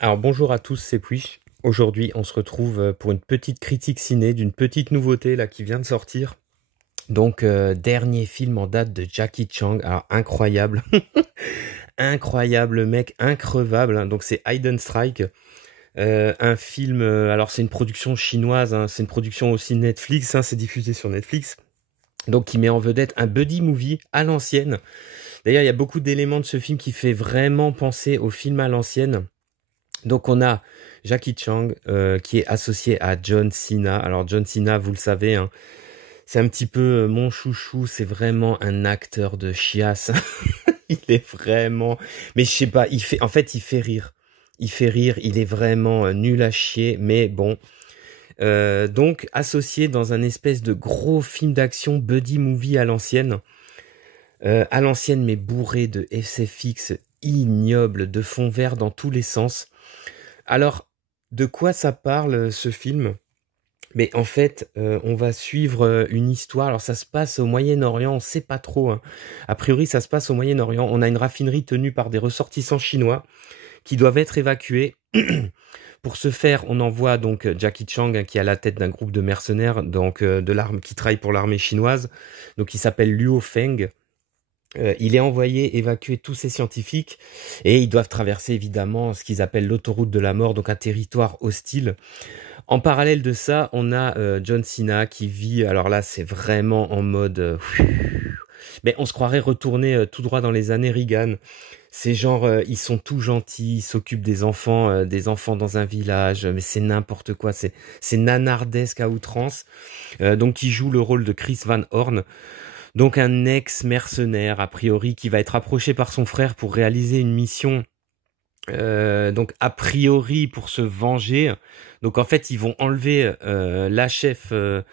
Alors bonjour à tous, c'est Puich. Aujourd'hui, on se retrouve pour une petite critique ciné d'une petite nouveauté là qui vient de sortir. Donc dernier film en date de Jackie Chan. Alors incroyable, incroyable mec, increvable, hein. Donc c'est Hidden Strike, un film. Alors c'est une production chinoise, hein. C'est une production aussi Netflix, hein. C'est diffusé sur Netflix. Donc qui met en vedette un buddy movie à l'ancienne. D'ailleurs, il y a beaucoup d'éléments de ce film qui fait vraiment penser au film à l'ancienne. Donc on a Jackie Chan qui est associé à John Cena. Alors John Cena, vous le savez, hein, c'est un petit peu mon chouchou. C'est vraiment un acteur de chiasse. Il est vraiment, mais je sais pas. En fait, il fait rire. Il fait rire. Il est vraiment nul à chier. Mais bon. Donc associé dans un espèce de gros film d'action buddy movie à l'ancienne mais bourré de SFX ignoble, de fond vert dans tous les sens. Alors, de quoi ça parle ce film? Mais en fait, on va suivre une histoire. Alors, ça se passe au Moyen-Orient, on sait pas trop, hein. A priori, ça se passe au Moyen-Orient. On a une raffinerie tenue par des ressortissants chinois qui doivent être évacués. Pour ce faire, on envoie donc Jackie Chan, hein, qui est à la tête d'un groupe de mercenaires, donc de l'arme qui travaille pour l'armée chinoise. Donc, il s'appelle Luo Feng. Il est envoyé évacuer tous ces scientifiques et ils doivent traverser évidemment ce qu'ils appellent l'autoroute de la mort, donc un territoire hostile. En parallèle de ça, on a John Cena qui vit, alors là c'est vraiment en mode... mais on se croirait retourner tout droit dans les années Reagan. C'est genre, ils sont tout gentils, ils s'occupent des enfants dans un village, mais c'est n'importe quoi, c'est nanardesque à outrance. Donc il joue le rôle de Chris Van Horn. Donc un ex-mercenaire, a priori, qui va être approché par son frère pour réaliser une mission, donc a priori pour se venger. Donc en fait, ils vont enlever la chef de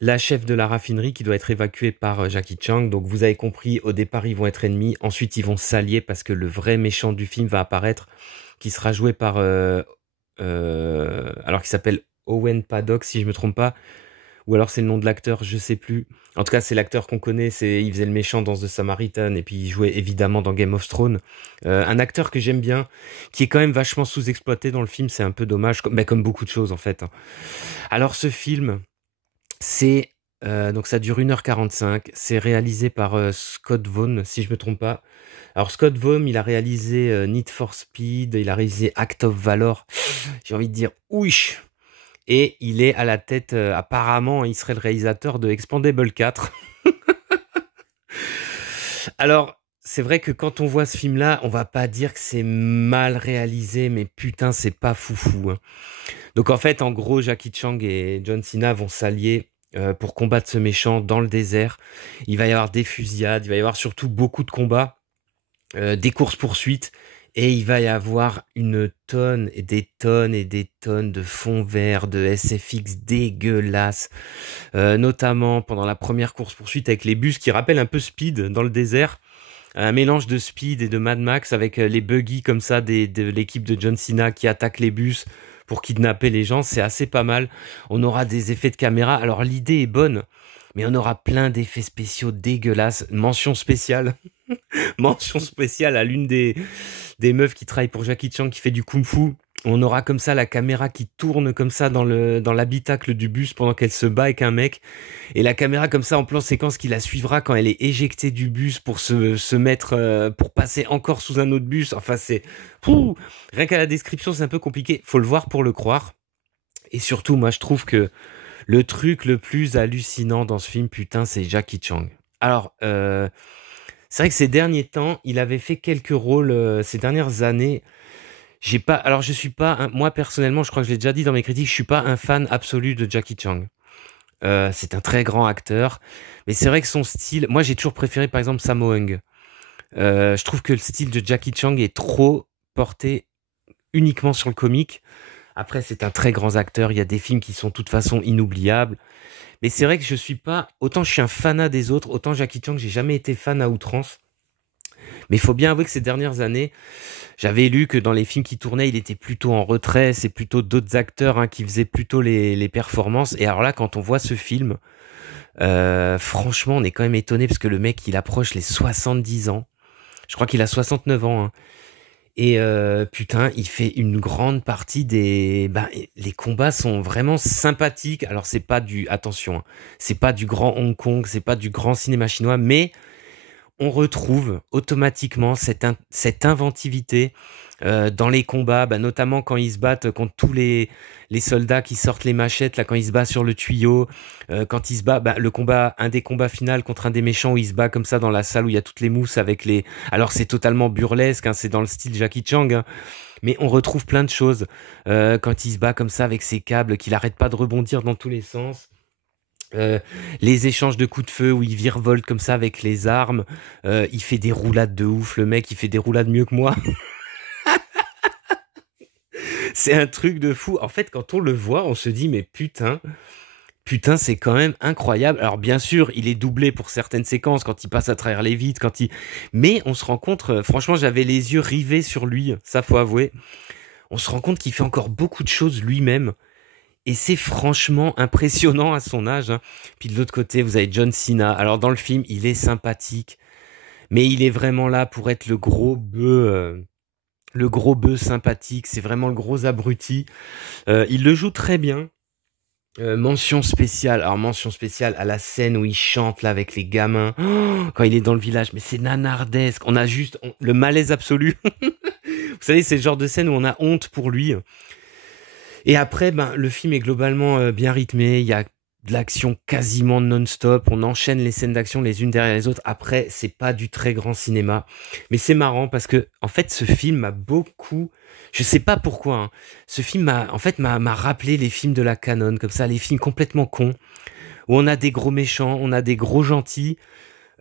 la raffinerie qui doit être évacuée par Jackie Chan. Donc vous avez compris, au départ, ils vont être ennemis. Ensuite, ils vont s'allier parce que le vrai méchant du film va apparaître, qui sera joué par... alors qui s'appelle Owen Paddock, si je me trompe pas. Ou alors c'est le nom de l'acteur, je sais plus. En tout cas, c'est l'acteur qu'on connaît, il faisait le méchant dans The Samaritan et puis il jouait évidemment dans Game of Thrones. Un acteur que j'aime bien, qui est quand même vachement sous-exploité dans le film, c'est un peu dommage, comme beaucoup de choses en fait, hein. Alors ce film, c'est donc ça dure 1h45, c'est réalisé par Scott Vaughn, si je me trompe pas. Alors Scott Vaughn, il a réalisé Need for Speed, il a réalisé Act of Valor. J'ai envie de dire ouish. Et il est à la tête, apparemment, il serait le réalisateur de Expandable 4. Alors, c'est vrai que quand on voit ce film-là, on va pas dire que c'est mal réalisé, mais putain, c'est pas foufou, hein. Donc en fait, en gros, Jackie Chan et John Cena vont s'allier pour combattre ce méchant dans le désert. Il va y avoir des fusillades, il va y avoir surtout beaucoup de combats, des courses-poursuites. Et il va y avoir une tonne et des tonnes et des tonnes de fonds verts, de SFX dégueulasses, notamment pendant la première course-poursuite avec les bus qui rappellent un peu Speed dans le désert. Un mélange de Speed et de Mad Max avec les buggy comme ça de l'équipe de John Cena qui attaque les bus pour kidnapper les gens. C'est assez pas mal. On aura des effets de caméra. Alors l'idée est bonne, mais on aura plein d'effets spéciaux dégueulasses. Mention spéciale. Mention spéciale à l'une des meufs qui travaille pour Jackie Chan qui fait du kung-fu. On aura comme ça la caméra qui tourne comme ça dans l'habitacle du bus pendant qu'elle se bat avec un mec. Et la caméra comme ça en plan séquence qui la suivra quand elle est éjectée du bus pour se mettre, pour passer encore sous un autre bus. Enfin c'est... Rien qu'à la description c'est un peu compliqué. Faut le voir pour le croire. Et surtout moi je trouve que le truc le plus hallucinant dans ce film, putain, c'est Jackie Chan. Alors, c'est vrai que ces derniers temps, il avait fait quelques rôles ces dernières années. Alors je suis pas, moi personnellement, je crois que je l'ai déjà dit dans mes critiques, je suis pas un fan absolu de Jackie Chan. C'est un très grand acteur, mais c'est vrai que son style, moi j'ai toujours préféré par exemple Sammo Hung. Je trouve que le style de Jackie Chan est trop porté uniquement sur le comique. Après, c'est un très grand acteur. Il y a des films qui sont de toute façon inoubliables. Mais c'est vrai que je suis pas... Autant je suis un fanat des autres, autant Jackie Chan, j'ai jamais été fan à outrance. Mais il faut bien avouer que ces dernières années, j'avais lu que dans les films qui tournaient, il était plutôt en retrait. C'est plutôt d'autres acteurs, hein, qui faisaient plutôt les performances. Et alors là, quand on voit ce film, franchement, on est quand même étonné parce que le mec, il approche les 70 ans. Je crois qu'il a 69 ans, hein. Et putain, il fait une grande partie des... Ben, les combats sont vraiment sympathiques. Alors, c'est pas du... Attention, hein, c'est pas du grand Hong Kong, c'est pas du grand cinéma chinois, mais on retrouve automatiquement cette inventivité dans les combats, bah, notamment quand ils se battent contre tous les soldats qui sortent les machettes, là, quand ils se battent sur le tuyau, quand ils se battent, bah, le combat, un des combats finaux contre un des méchants où il se bat comme ça dans la salle où il y a toutes les mousses avec les... Alors c'est totalement burlesque, hein, c'est dans le style Jackie Chan, hein, mais on retrouve plein de choses quand il se bat comme ça avec ses câbles, qu'il arrête pas de rebondir dans tous les sens. Euh, les échanges de coups de feu où il virevolte comme ça avec les armes, il fait des roulades de ouf, le mec il fait des roulades mieux que moi. C'est un truc de fou. En fait, quand on le voit, on se dit mais putain, c'est quand même incroyable. Alors bien sûr, il est doublé pour certaines séquences quand il passe à travers les vitres, mais on se rend compte, franchement, j'avais les yeux rivés sur lui, ça faut avouer. On se rend compte qu'il fait encore beaucoup de choses lui-même. Et c'est franchement impressionnant à son âge, hein. Puis de l'autre côté, vous avez John Cena. Alors dans le film, il est sympathique, mais il est vraiment là pour être le gros bœuf sympathique. C'est vraiment le gros abruti. Il le joue très bien. Mention spéciale. Alors mention spéciale à la scène où il chante là avec les gamins. Oh, quand il est dans le village, mais c'est nanardesque. On a juste le malaise absolu. Vous savez, c'est le genre de scène où on a honte pour lui. Et après, ben, le film est globalement bien rythmé. Il y a de l'action quasiment non-stop. On enchaîne les scènes d'action les unes derrière les autres. Après, c'est pas du très grand cinéma. Mais c'est marrant parce que, en fait, ce film m'a beaucoup... Je sais pas pourquoi, hein. Ce film m'a rappelé les films de la canon, comme ça, les films complètement cons, où on a des gros méchants, on a des gros gentils.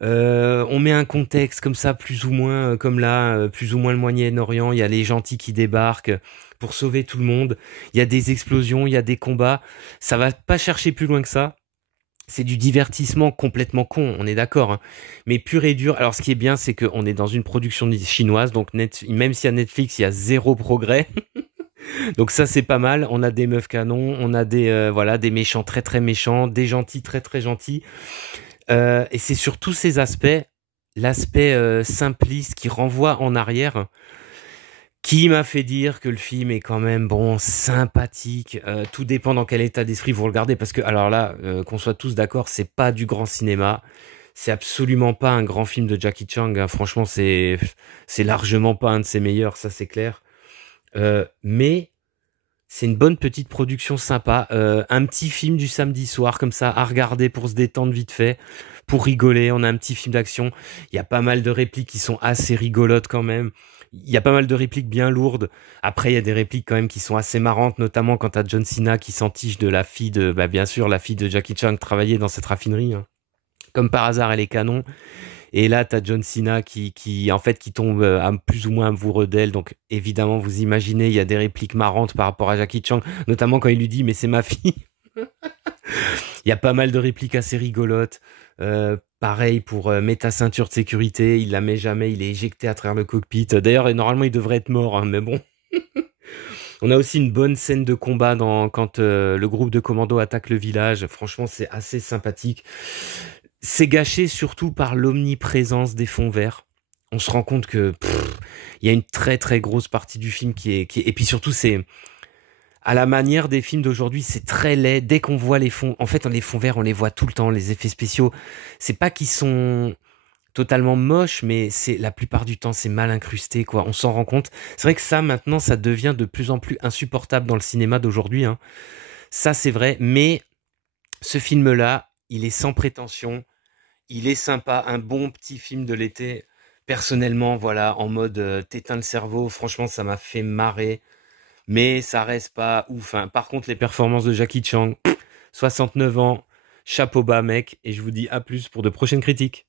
On met un contexte comme ça, plus ou moins, comme là, plus ou moins le Moyen-Orient. Il y a les gentils qui débarquent pour sauver tout le monde. Il y a des explosions, il y a des combats. Ça va pas chercher plus loin que ça. C'est du divertissement complètement con, on est d'accord, hein. Mais pur et dur. Alors, ce qui est bien, c'est qu'on est dans une production chinoise, donc même s'il y a Netflix, il y a zéro progrès. Donc ça, c'est pas mal. On a des meufs canons, on a voilà, des méchants très très méchants, des gentils très très gentils. Et c'est sur tous ces aspects, l'aspect simpliste qui renvoie en arrière, qui m'a fait dire que le film est quand même bon, sympathique. Tout dépend dans quel état d'esprit vous regardez, parce que alors là, qu'on soit tous d'accord, c'est pas du grand cinéma, c'est absolument pas un grand film de Jackie Chan, hein. Franchement, c'est largement pas un de ses meilleurs, ça c'est clair. Mais c'est une bonne petite production sympa, un petit film du samedi soir comme ça à regarder pour se détendre vite fait, pour rigoler. On a un petit film d'action, il y a pas mal de répliques qui sont assez rigolotes quand même. Il y a pas mal de répliques bien lourdes. Après, il y a des répliques quand même qui sont assez marrantes, notamment quand t'as John Cena qui s'entiche de la fille de, bah bien sûr, la fille de Jackie Chan qui travaillait dans cette raffinerie, hein. Comme par hasard, elle est canon. Et là, t'as John Cena en fait, qui tombe plus ou moins amoureux d'elle. Donc, évidemment, vous imaginez, il y a des répliques marrantes par rapport à Jackie Chan, notamment quand il lui dit, mais c'est ma fille. Il y a pas mal de répliques assez rigolotes. Pareil pour mets ta ceinture de sécurité, il la met jamais, il est éjecté à travers le cockpit. D'ailleurs, normalement, il devrait être mort, hein, mais bon. On a aussi une bonne scène de combat quand le groupe de commandos attaque le village. Franchement, c'est assez sympathique. C'est gâché surtout par l'omniprésence des fonds verts. On se rend compte que il y a une très très grosse partie du film et puis surtout c'est à la manière des films d'aujourd'hui, c'est très laid. Dès qu'on voit les fonds, en fait, les fonds verts, on les voit tout le temps. Les effets spéciaux, c'est pas qu'ils sont totalement moches, mais c'est la plupart du temps, c'est mal incrusté, quoi. On s'en rend compte. C'est vrai que ça, maintenant, ça devient de plus en plus insupportable dans le cinéma d'aujourd'hui, hein. Ça, c'est vrai. Mais ce film-là, il est sans prétention. Il est sympa, un bon petit film de l'été. Personnellement, voilà, en mode t'éteins le cerveau. Franchement, ça m'a fait marrer. Mais ça reste pas ouf, hein. Par contre, les performances de Jackie Chan, 69 ans, chapeau bas, mec. Et je vous dis à plus pour de prochaines critiques.